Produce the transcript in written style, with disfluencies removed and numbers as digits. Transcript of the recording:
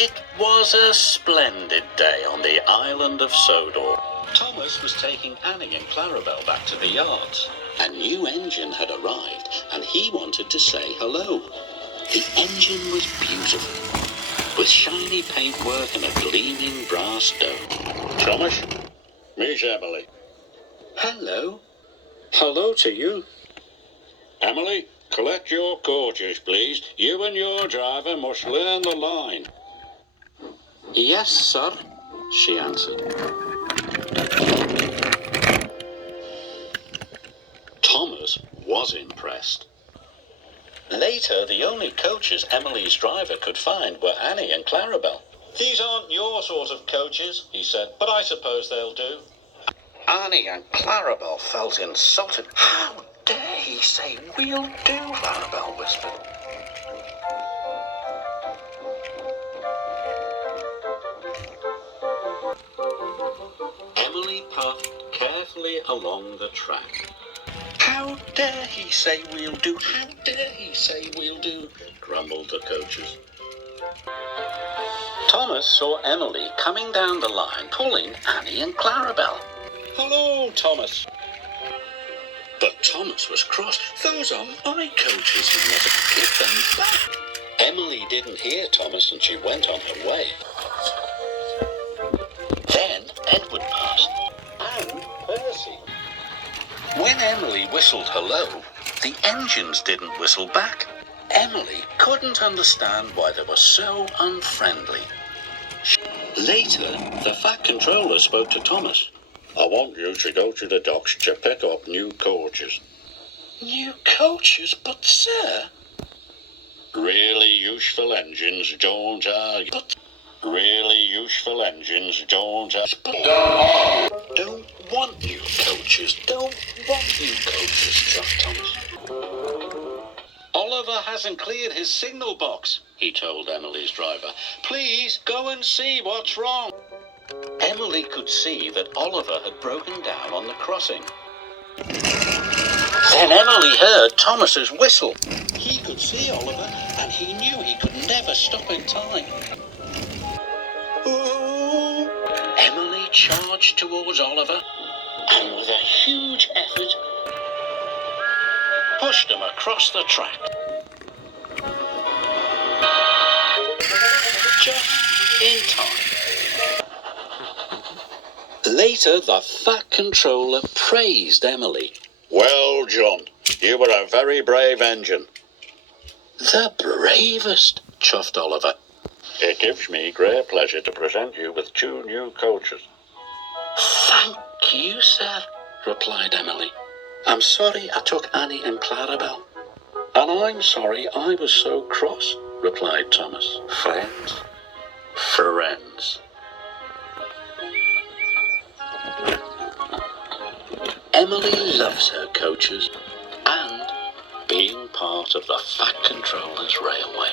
It was a splendid day on the island of Sodor. Thomas was taking Annie and Clarabel back to the yards. A new engine had arrived, and he wanted to say hello. The engine was beautiful, with shiny paintwork and a gleaming brass dome. Thomas, meet Emily. Hello. Hello to you. Emily, collect your coaches, please. You and your driver must learn the line. Yes, sir, she answered. Thomas was impressed. Later, the only coaches Emily's driver could find were Annie and Clarabel. These aren't your sort of coaches, he said, but I suppose they'll do. Annie and Clarabel felt insulted. How dare he say we'll do, Clarabel whispered. Emily puffed carefully along the track. How dare he say we'll do? How dare he say we'll do? Grumbled the coaches. Thomas saw Emily coming down the line, pulling Annie and Clarabel. Hello, Thomas. But Thomas was cross. Those are my coaches. He never give them back. Emily didn't hear Thomas, and she went on her way. Then Edward passed, and Percy. When Emily whistled hello, the engines didn't whistle back. Emily couldn't understand why they were so unfriendly. Later, the Fat Controller spoke to Thomas. I want you to go to the docks to pick up new coaches. New coaches? But, sir... Really useful engines don't argue. But... Really useful engines don't argue. But... Don't want new coaches. Don't want new coaches, chuffed Thomas. Oliver hasn't cleared his signal box, he told Emily's driver. Please go and see what's wrong. Emily could see that Oliver had broken down on the crossing. Then Emily heard Thomas's whistle. He could see Oliver, and he knew he could never stop in time. Ooh. Emily charged towards Oliver, and with a huge effort, pushed him across the track. Just in time. Later, the Fat Controller praised Emily. Well, John, you were a very brave engine. The bravest, chuffed Oliver. It gives me great pleasure to present you with 2 new coaches. Thank you, sir, replied Emily. I'm sorry I took Annie and Clarabel. And I'm sorry I was so cross, replied Thomas. Friends? Friends. Emily loves her coaches and being part of the Fat Controller's Railway.